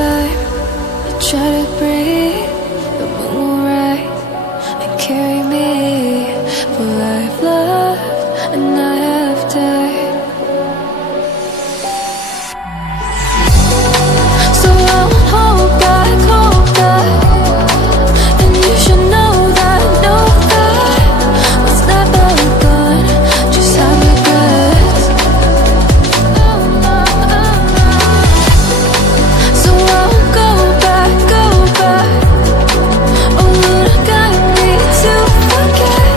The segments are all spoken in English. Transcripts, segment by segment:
time I try to breathe, the moon will rise and carry me. For I've loved and I have died. So I won't hold back, and you should know that what's never gone just have regrets. So I won't go back. Oh, would I guide me to forget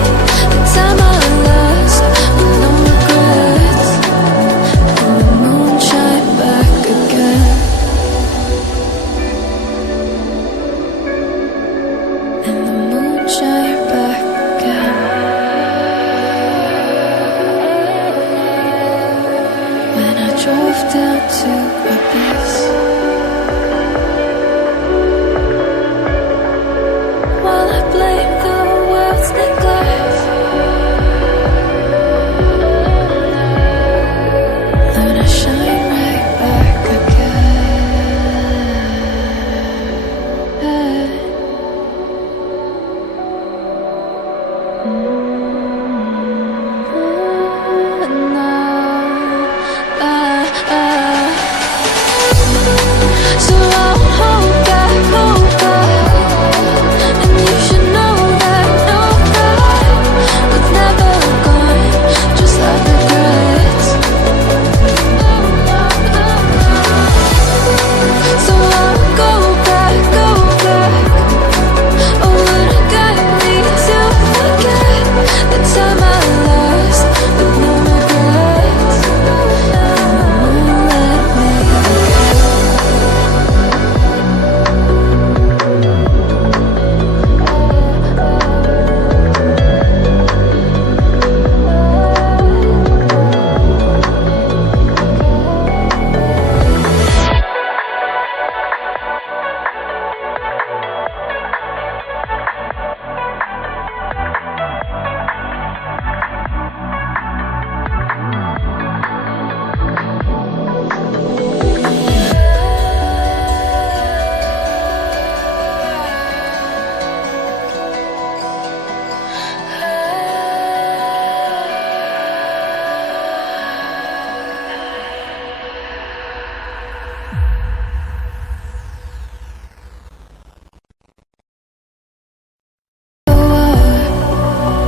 the time I lost with no regrets? And the moon shine back again. And the moon shine back again. When I drove down to my base, while I blame the world's neglect, then I shine right back again. So I won't hold back, and you should know that what's never gone just have regrets. So I won't go back. Oh, would I guide me to forget the time I lost with no regrets? And the moon let me forget.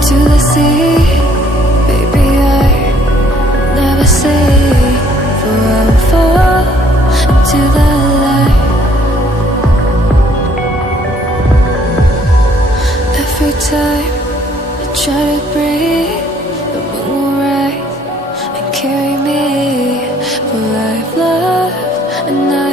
To the sea, baby, I never say, for I will fall into the light. Every time I try to breathe, the moon will rise and carry me. For I've loved and I